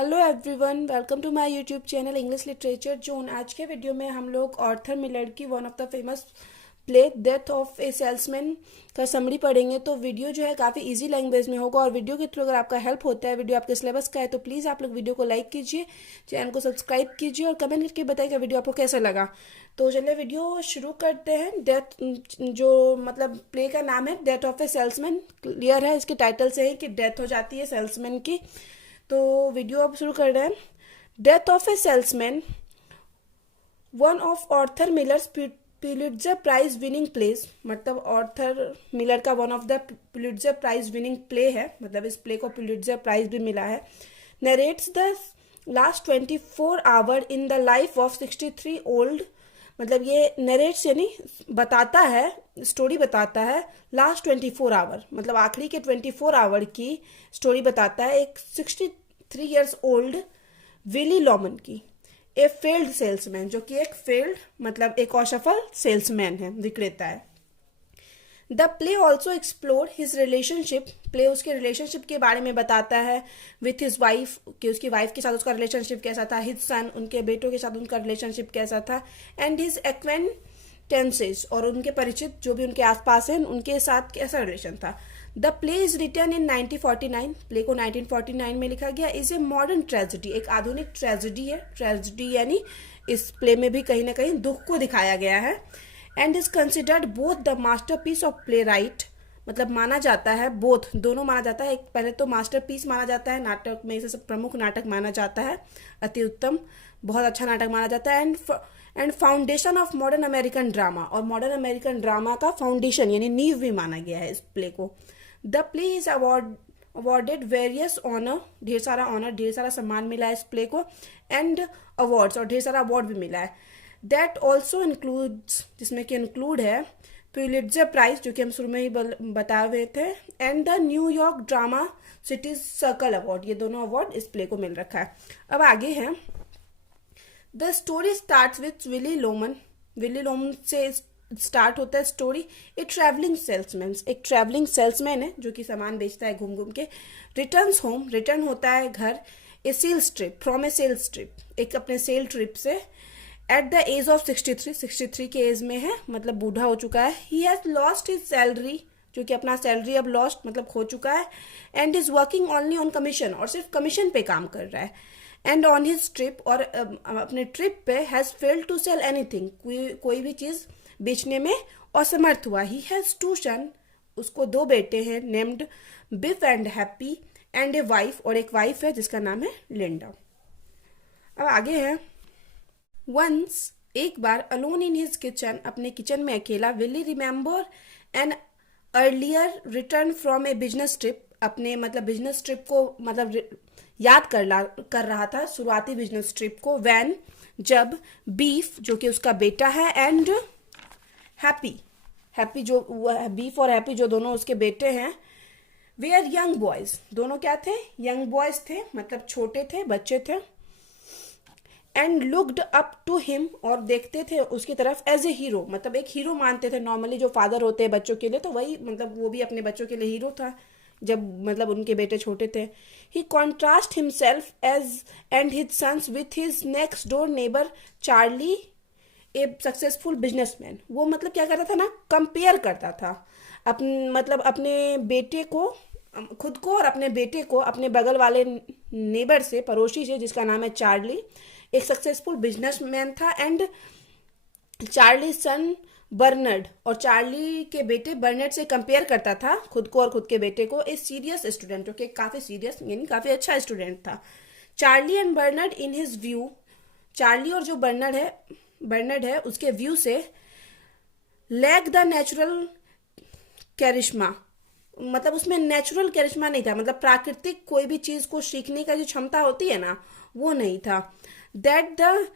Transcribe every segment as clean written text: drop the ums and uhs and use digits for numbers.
Hello everyone, welcome to my YouTube channel English literature zone. आज के video में हम लोग ऑर्थर मिलर की one of the famous play death of a salesman का summary पढ़ेंगे। तो वीडियो जो है काफ़ी इजी लैंग्वेज में होगा और वीडियो के थ्रू अगर आपका हेल्प होता है, वीडियो आपके सिलेबस का है, तो प्लीज़ आप लोग वीडियो को लाइक कीजिए, चैनल को सब्सक्राइब कीजिए और कमेंट करके बताइएगा वीडियो आपको कैसा लगा। तो चलिए वीडियो शुरू करते हैं। डेथ जो मतलब प्ले का नाम है death of a salesman, clear है इसके टाइटल से ही कि डेथ हो जाती है सेल्समैन की। तो वीडियो अब शुरू कर रहे हैं। Death of a salesman, one of Arthur Miller's Pulitzer prize winning plays, मतलब ऑर्थर मिलर का one of the Pulitzer prize winning play है, मतलब इस प्ले को पुलिट्जर प्राइज भी मिला है। Narrates the last 24 hour in the life of 63 old, मतलब ये नरेट्स यानी बताता है, स्टोरी बताता है लास्ट 24 आवर, मतलब आखिरी के 24 आवर की स्टोरी बताता है एक 63 ईयर्स ओल्ड विली लॉमन की, ए फेल्ड सेल्समैन, जो कि एक फेल्ड मतलब एक असफल सेल्समैन है, विक्रेता है। The play also explore his relationship, play उसके रिलेशनशिप के बारे में बताता है विथ हिज वाइफ, कि उसकी वाइफ के साथ उसका रिलेशनशिप कैसा था, हिज सन, उनके बेटों के साथ उनका रिलेशनशिप कैसा था, एंड हिज एक्वेंटेंसेस, और उनके परिचित जो भी उनके आसपास हैं उनके साथ कैसा रिलेशन था। The play is written in 1949, play को 1949 में लिखा गया। इज ए मॉडर्न ट्रेजिडी, एक आधुनिक ट्रेजिडी है। ट्रेजिडी यानी इस प्ले में भी कहीं ना कहीं दुख को दिखाया गया है। And is considered both the masterpiece of play right, मतलब माना जाता है बोथ, दोनों माना जाता है। एक पहले तो मास्टरपीस माना जाता है, नाटक में इसे प्रमुख नाटक माना जाता है, अति उत्तम बहुत अच्छा नाटक माना जाता है। And foundation of modern American drama, और मॉडर्न अमेरिकन ड्रामा का फाउंडेशन यानी नींव भी माना गया है इस प्ले को। The play is awarded various honour, ढेर सारा ऑनर, ढेर सारा सम्मान मिला है इस प्ले को, एंड अवार्ड्स, और ढेर सारा अवार्ड भी मिला है। दैट ऑल्सो इंक्लूड्स, जिसमें कि इंक्लूड है पुलिट्जर प्राइज, जो कि हम शुरू में ही बताए हुए थे, and the New York drama cities circle award, ये दोनों अवार्ड इस प्ले को मिल रखा है। अब आगे है। The story start with Willy Loman, Willy Loman से स्टार्ट होता है स्टोरी। ए ट्रैवलिंग सेल्समैन, एक ट्रैवलिंग सेल्समैन है जो कि सामान बेचता है घूम घूम के। रिटर्न्स होम, रिटर्न होता है घर। A sales trip, from a sales trip, एक अपने सेल ट्रिप से। एट द एज ऑफ 63 के एज में है, मतलब बूढ़ा हो चुका है। He has lost his salary, जो कि अपना सैलरी अब लॉस्ट मतलब खो चुका है। And is working only on commission, और सिर्फ कमीशन पे काम कर रहा है। एंड ऑन हिज ट्रिप, और अपने ट्रिप पे has failed to sell anything, कोई भी चीज बेचने में असमर्थ हुआ। ही हैज 2 सन, उसको 2 बेटे हैं, named beef and happy, and a wife, और एक वाइफ है जिसका नाम है लिंडा। अब आगे है। वंस, एक बार, अलोन इन हिज किचन, अपने किचन में अकेला, Willy remember an earlier return from a business trip, अपने मतलब बिजनेस ट्रिप को मतलब याद कर रहा था, शुरुआती बिजनेस ट्रिप को। वैन, जब, बीफ, जो कि उसका बेटा है, एंड हैप्पी, हैप्पी जो बीफ और हैप्पी जो दोनों उसके बेटे हैं। वे आर यंग बॉयज, दोनों क्या थे, यंग बॉयज थे, मतलब छोटे थे, बच्चे थे। And looked up to him, और देखते थे उसकी तरफ एज ए हीरो, मतलब एक हीरो मानते थे। नॉर्मली जो फादर होते हैं बच्चों के लिए, तो वही मतलब वो भी अपने बच्चों के लिए हीरो था जब मतलब उनके बेटे छोटे थे। He contrast himself age and his sons with his next door neighbour Charlie, a successful businessman. वो मतलब क्या करता था ना, कंपेयर करता था मतलब अपने बेटे को, खुद को और अपने बेटे को अपने बगल वाले नेबर से, पड़ोसी से, जिसका नाम है चार्ली, एक सक्सेसफुल बिजनेसमैन था। एंड चार्ली सन बर्नर्ड, और चार्ली के बेटे बर्नर्ड से कंपेयर करता था खुद को और खुद के बेटे को। ए सीरियस स्टूडेंट, जो कि काफी सीरियस यानी काफी अच्छा स्टूडेंट था। Charlie and Bernard in his view, Charlie और जो बर्नर्ड है उसके व्यू से, लैक द नेचुरल कैरिश्मा, मतलब उसमें नेचुरल कैरिश्मा नहीं था, मतलब प्राकृतिक कोई भी चीज को सीखने का जो क्षमता होती है ना, वो नहीं था। That the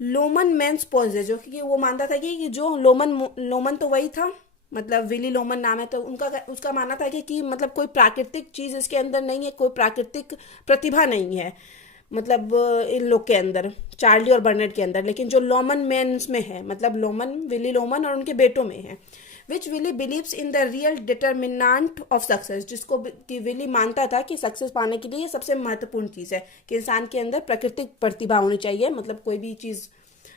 Loman man's possess, जो कि वो मानता था कि जो लोमन तो वही था, मतलब विली लोमन नाम है, तो उसका मानना था कि मतलब कोई प्राकृतिक चीज इसके अंदर नहीं है, कोई प्राकृतिक प्रतिभा नहीं है, मतलब इन लोग के अंदर, चार्ली और बर्नर्ड के अंदर। लेकिन जो लोमन मैंस में है, मतलब लोमन, विली लोमन और उनके बेटों में है। Which Willy believes in the real determinant of success, जिसको कि विली मानता था कि सक्सेस पाने के लिए ये सबसे महत्वपूर्ण चीज़ है कि इंसान के अंदर प्राकृतिक प्रतिभा होनी चाहिए, मतलब कोई भी चीज़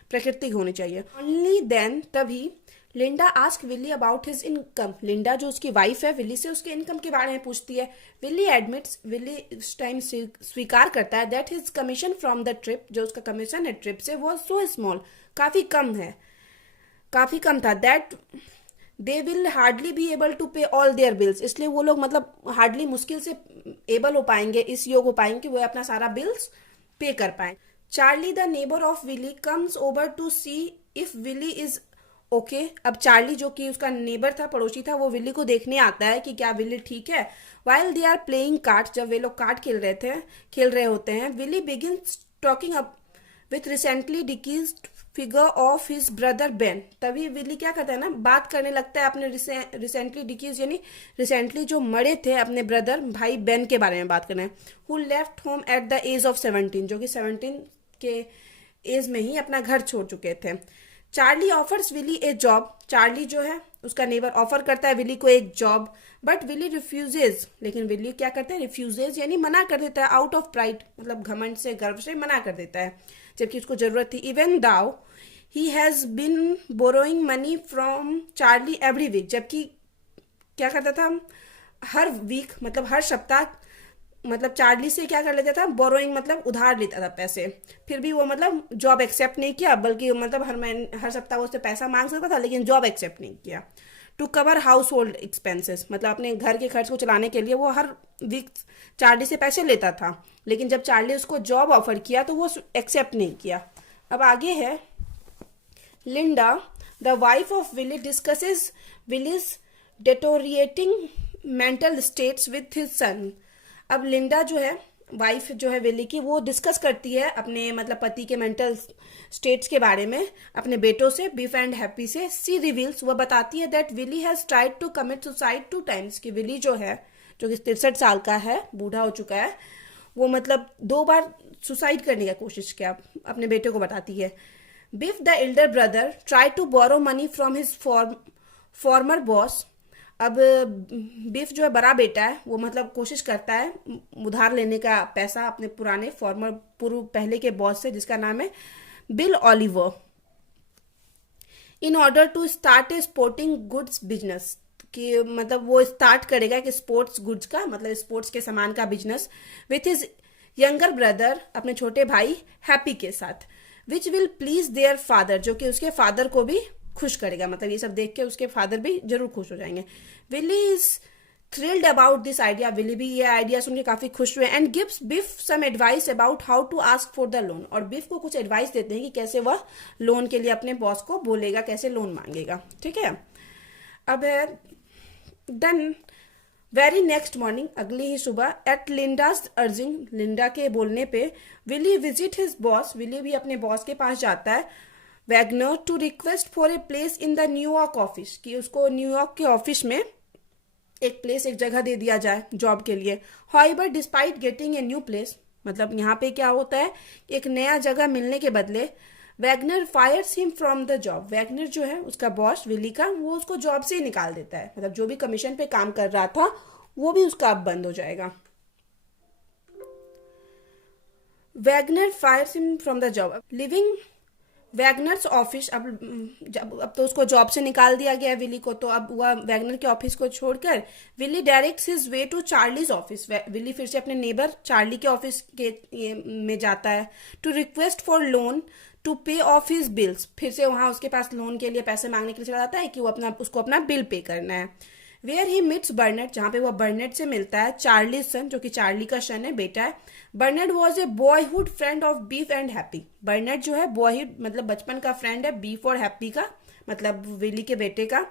प्राकृतिक होनी चाहिए। ओनली देन, तभी Linda ask Willy about his income. Linda जो उसकी वाइफ है विली से उसके इनकम के बारे में पूछती है। विली एडमिट्स, विली इस टाइम स्वीकार करता है that his commission from the trip, जो उसका कमीशन है ट्रिप से, वो सो स्मॉल, काफ़ी कम है, काफ़ी कम था। That they will hardly be able to pay all their bills, इसलिए वो लोग मतलब हार्डली, मुश्किल से एबल हो पाएंगे, इस योग हो पाएंगे कि वो अपना सारा बिल्स पे कर पाए। Charlie the neighbour of Willy comes over to see if Willy is okay. अब चार्ली जो कि उसका नेबर था, पड़ोसी था, वो विली को देखने आता है कि क्या विली ठीक है। While they are playing cards, जब वे लोग कार्ड खेल रहे होते हैं, Willy begins talking up with recently deceased figure of his brother Ben. तभी विली क्या करता है ना, बात करने लगता है अपने रिसेंटली डिकीज यानी रिसेंटली जो मरे थे अपने ब्रदर भाई बेन के बारे में बात करना है। Who left home at the age of 17, जो कि 17 के एज में ही अपना घर छोड़ चुके थे। Charlie offers Willy a job, Charlie जो है उसका नेबर ऑफर करता है विली को एक जॉब, बट विली रिफ्यूजेज, लेकिन विली क्या करता है, रिफ्यूजेज यानी मना कर देता है, आउट ऑफ प्राइड, मतलब घमंड से, गर्व से मना कर देता है, जबकि उसको जरूरत थी। Even though he has been borrowing money from Charlie every week, जबकि क्या करता था हर वीक, मतलब हर सप्ताह, मतलब चार्ली से क्या कर लेता था, बोरोइंग मतलब उधार लेता था पैसे, फिर भी वो मतलब जॉब एक्सेप्ट नहीं किया, बल्कि मतलब हर सप्ताह वो उससे पैसा मांग सकता था, लेकिन जॉब एक्सेप्ट नहीं किया। To cover household expenses, मतलब अपने घर के खर्च को चलाने के लिए वो हर वीक चार्ली से पैसे लेता था, लेकिन जब चार्ली उसको जॉब ऑफर किया तो वो एक्सेप्ट नहीं किया। अब आगे है, Linda the wife of Willy discusses Willy's deteriorating mental states with his son. अब लिंडा जो है, वाइफ जो है विली की, वो डिस्कस करती है अपने मतलब पति के मेंटल स्टेट्स के बारे में अपने बेटों से, बीफ एंड हैप्पी से। सी रिवील्स, वह बताती है that Willy has tried to commit suicide 2 times, कि विली जो है, जो कि 63 साल का है, बूढ़ा हो चुका है, वो मतलब 2 बार सुसाइड करने की कोशिश किया, अपने बेटे को बताती है। Biff the elder brother try to borrow money from his former boss. अब बिफ जो है बड़ा बेटा है, वो मतलब कोशिश करता है उधार लेने का पैसा अपने पुराने पहले के बॉस से, जिसका नाम है Bill Oliver, in order to start a sporting goods business, कि मतलब वो स्टार्ट करेगा कि स्पोर्ट्स गुड्स का, मतलब स्पोर्ट्स के सामान का business, with his younger brother, अपने छोटे भाई हैप्पी के साथ, which will please their father, जो कि उसके फादर को भी खुश करेगा, मतलब ये सब देख के उसके फादर भी जरूर खुश हो जाएंगे। Willy is thrilled about this idea, Willy भी ये आइडिया सुन के काफी खुश हुए। And gives Biff some advice about how to ask for the loan, और बिफ को कुछ एडवाइस देते हैं कि कैसे वह लोन के लिए अपने बॉस को बोलेगा, कैसे लोन मांगेगा, ठीक है। अब है देन वेरी नेक्स्ट मॉर्निंग, अगली ही सुबह, एट लिंडाज अर्जिंग, लिंडा के बोलने पे, Willy visit his boss, Willy भी अपने बॉस के पास जाता है, Wagner, to request for a place in the New York office, कि उसको न्यूयॉर्क के ऑफिस में एक प्लेस, एक जगह दे दिया जाए जॉब के लिए। However despite getting a new place, मतलब यहाँ पे क्या होता है, एक नया जगह मिलने के बदले Wagner fires him from the job, Wagner जो है उसका बॉस विली का, वो उसको जॉब से ही निकाल देता है, मतलब जो भी कमीशन पे काम कर रहा था वो भी उसका अब बंद हो जाएगा। Wagner fires him from the job, leaving Wagner's office, अब तो उसको जॉब से निकाल दिया गया विली को, तो अब वह वैगनर के ऑफिस को छोड़कर Willy directs his way to Charlie's office, Willy फिर से अपने नेबर चार्ली के ऑफिस के में जाता है, to request for loan to pay off his bills, फिर से वहां उसके पास लोन के लिए पैसे मांगने के लिए चला जाता है कि वो उसको अपना बिल पे करना है। वेयर ही मीट्स बर्नेट, जहाँ पे वह बर्नेट से मिलता है, चार्ली सन, जो कि चार्ली का सन है, बेटा है। बर्नेट was a boyhood friend of beef and happy, बर्नेट जो है बॉयहुड मतलब बचपन का फ्रेंड है बीफ और हैप्पी का, मतलब विली के बेटे का।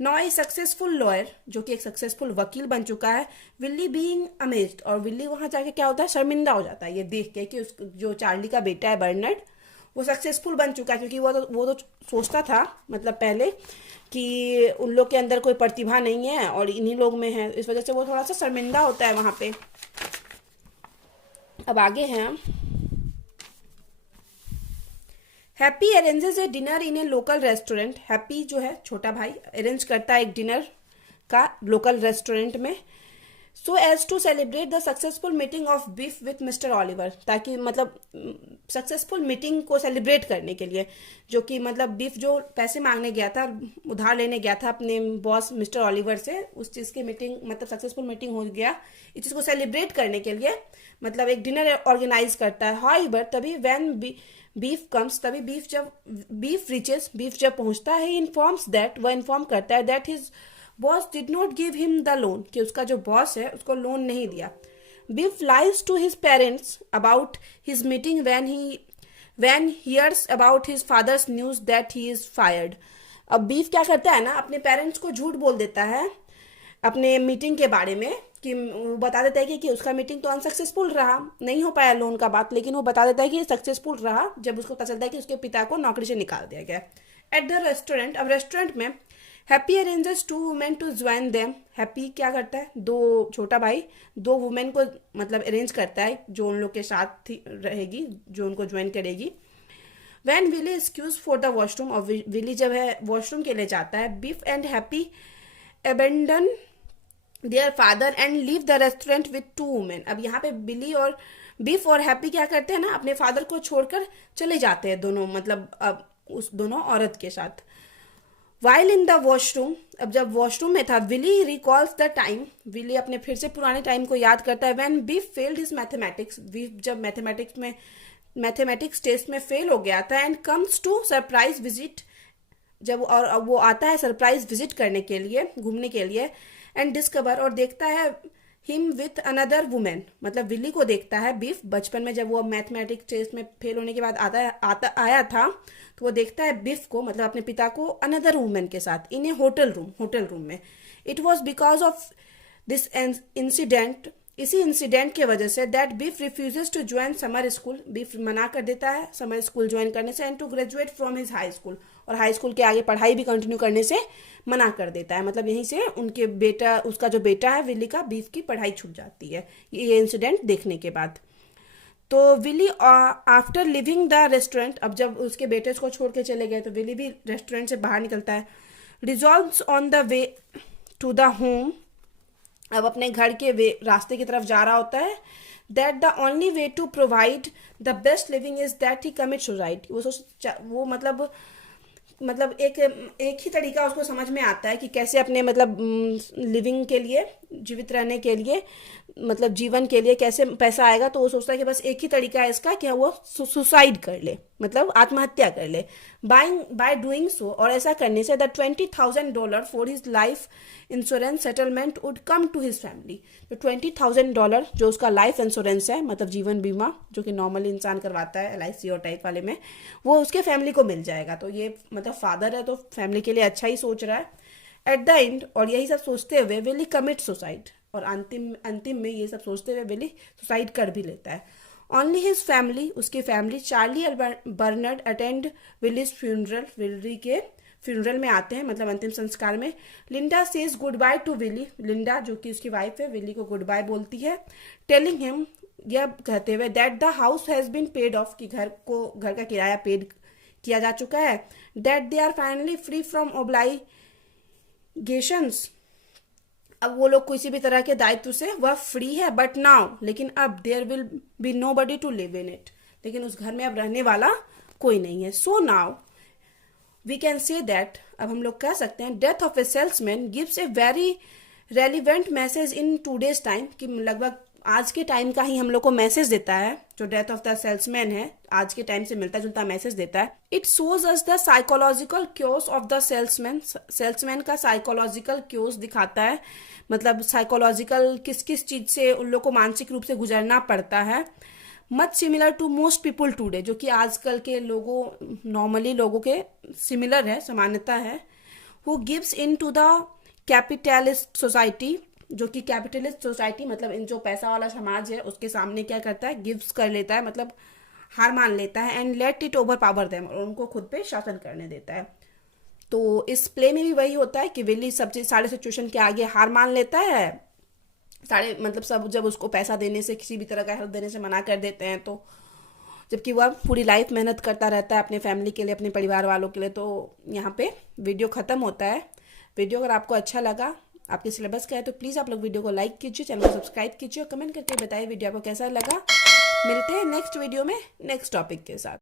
नाउ ए सक्सेसफुल लॉयर, जो कि एक सक्सेसफुल वकील बन चुका है। विली बीइंग अमेज्ड, और विली वहां जाके क्या होता है, शर्मिंदा हो जाता है ये देख के कि जो चार्ली का बेटा है बर्नेट, वो सक्सेसफुल बन चुका है, क्योंकि वो तो सोचता था मतलब पहले कि उन लोग के अंदर कोई प्रतिभा नहीं है और इन्हीं लोग में है, इस वजह से वो थोड़ा सा शर्मिंदा होता है वहां पे। अब आगे हैं, हैप्पी अरेंजेस ए डिनर इन ए लोकल रेस्टोरेंट। हैप्पी जो है छोटा भाई अरेंज करता है एक डिनर का लोकल रेस्टोरेंट में, so as to celebrate the successful meeting of Biff with mister Oliver, ताकि मतलब सक्सेसफुल मीटिंग को सेलिब्रेट करने के लिए, जो कि मतलब बीफ जो पैसे मांगने गया था, उधार लेने गया था अपने बॉस मिस्टर ऑलिवर से, उस चीज़ की मीटिंग मतलब सक्सेसफुल मीटिंग हो गया, इस चीज़ को सेलिब्रेट करने के लिए मतलब एक डिनर ऑर्गेनाइज करता है। हाउएवर तभी व्हेन बीफ कम्स, तभी बीफ जब पहुंचता है, इन्फॉर्म्स दैट, वह इन्फॉर्म करता है that his boss did not give him the loan, कि उसका जो बॉस है उसको लोन नहीं दिया। Biff lies to his parents about his meeting when hears about his father's news that he is fired. अब बीफ क्या करता है ना, अपने पेरेंट्स को झूठ बोल देता है अपने मीटिंग के बारे में, कि वो बता देता है कि उसका मीटिंग तो अनसक्सेसफुल रहा, नहीं हो पाया लोन का बात, लेकिन वो बता देता है कि सक्सेसफुल रहा जब उसको पता चलता है कि उसके पिता को नौकरी से निकाल दिया गया। एट द रेस्टोरेंट, अब रेस्टोरेंट में Happy arranges 2 women to join them. Happy क्या करता है, छोटा भाई 2 वुमेन को मतलब अरेंज करता है जो उन लोग के साथ रहेगी, जो उनको ज्वाइन करेगी। When Willy excuse for the washroom, और विली जब है वॉशरूम के लिए जाता है, Biff and Happy abandon their father and leave the restaurant with 2 women. अब यहाँ पे बिली और बीफ और हैप्पी क्या करते हैं ना, अपने फादर को छोड़कर चले जाते हैं दोनों, मतलब अब उस दोनों औरत के साथ। वाइल इन द वॉशरूम, अब जब वॉशरूम में था, Willy recalls the time, Willy अपने फिर से पुराने टाइम को याद करता है। When Biff failed his mathematics, Biff जब मैथमेटिक्स टेस्ट में फेल हो गया था, and comes to surprise visit, जब और अब वो आता है सरप्राइज विजिट करने के लिए, घूमने के लिए, एंड डिस्कवर, और देखता है हिम विथ अनदर वुमेन, मतलब विली को देखता है बीफ बचपन में जब वो मैथमेटिक्स टेस्ट में फेल होने के बाद आया था, तो वो देखता है बीफ को, मतलब अपने पिता को, अनदर वुमेन के साथ इन ए होटल रूम में। It was because of this incident, इसी इंसिडेंट के वजह से, that Biff refuses to join summer school, Biff मना कर देता है समर स्कूल ज्वाइन करने से, and to graduate from his high school, और हाई स्कूल के आगे पढ़ाई भी कंटिन्यू करने से मना कर देता है। मतलब यहीं से उसका जो बेटा है विली का, बीफ की पढ़ाई छूट जाती है ये इंसिडेंट देखने के बाद। तो Willy after leaving the restaurant, अब जब उसके बेटे उसको छोड़ के चले गए तो विली भी रेस्टोरेंट से बाहर निकलता है। Resolves on the way to the home, अब अपने घर के रास्ते की तरफ जा रहा होता है। That the only way to provide the best living is that he commit suicide. वो मतलब एक ही तरीका उसको समझ में आता है कि कैसे अपने मतलब लिविंग के लिए, जीवित रहने के लिए, मतलब जीवन के लिए कैसे पैसा आएगा, तो वो सोचता है कि बस एक ही तरीका है इसका कि वो सुसाइड कर ले, मतलब आत्महत्या कर ले। बाय डूइंग सो, और ऐसा करने से, the $20,000 for his life insurance settlement would come to his family. तो $20,000 जो उसका लाइफ इंश्योरेंस है, मतलब जीवन बीमा जो कि नॉर्मली इंसान करवाता है LIC और टाइप वाले में, वो उसके फैमिली को मिल जाएगा। तो ये मतलब फादर है तो फैमिली के लिए अच्छा ही सोच रहा है। एट द एंड, और यही सब सोचते हुए विली कमिट सुसाइड, और अंतिम में ये सब सोचते हुए विली सुसाइड कर भी लेता है। ओनली हिज फैमिली, उसकी फैमिली, चार्ली और Bernard attend Willy's funeral, Willy के फ्यूनरल में आते हैं, मतलब अंतिम संस्कार में। Linda says good bye to Willy, Linda जो कि उसकी वाइफ है, विली को गुड बाय बोलती है। टेलिंग हिम, यह कहते हुए, that the house has been paid off, कि घर का किराया पेड किया जा चुका है। That they are finally free from obligations, अब वो लोग किसी भी तरह के दायित्व से वह फ्री है। बट नाउ, लेकिन अब, there will be nobody to live in it, लेकिन उस घर में अब रहने वाला कोई नहीं है। So now we can say that, अब हम लोग कह सकते हैं, death of a salesman gives a very relevant message in today's time, कि लगभग आज के टाइम का ही हम लोग को मैसेज देता है। जो डेथ ऑफ द सेल्समैन है आज के टाइम से मिलता जुलता मैसेज देता है। It shows us the psychological chaos of the salesman का साइकोलॉजिकल क्योस दिखाता है, मतलब साइकोलॉजिकल किस किस चीज से उन लोग को मानसिक रूप से गुजरना पड़ता है। Much similar to most people today, जो कि आजकल के नॉर्मली लोगों के सिमिलर है, समानता है। Who gives in to the capitalist society, जो कि कैपिटलिस्ट सोसाइटी मतलब इन जो पैसा वाला समाज है उसके सामने क्या करता है, गिव्स कर लेता है, मतलब हार मान लेता है। And let it over power them, और उनको खुद पे शासन करने देता है। तो इस प्ले में भी वही होता है कि विली सारे सिचुएशन के आगे हार मान लेता है, सब जब उसको पैसा देने से, किसी भी तरह का हेल्प देने से मना कर देते हैं, तो जबकि वह पूरी लाइफ मेहनत करता रहता है अपने फैमिली के लिए, अपने परिवार वालों के लिए। तो यहाँ पे वीडियो ख़त्म होता है। वीडियो अगर आपको अच्छा लगा, आपके सिलेबस का है, तो प्लीज़ आप लोग वीडियो को लाइक कीजिए, चैनल को सब्सक्राइब कीजिए और कमेंट करके बताइए वीडियो आपको कैसा लगा। मिलते हैं नेक्स्ट वीडियो में नेक्स्ट टॉपिक के साथ।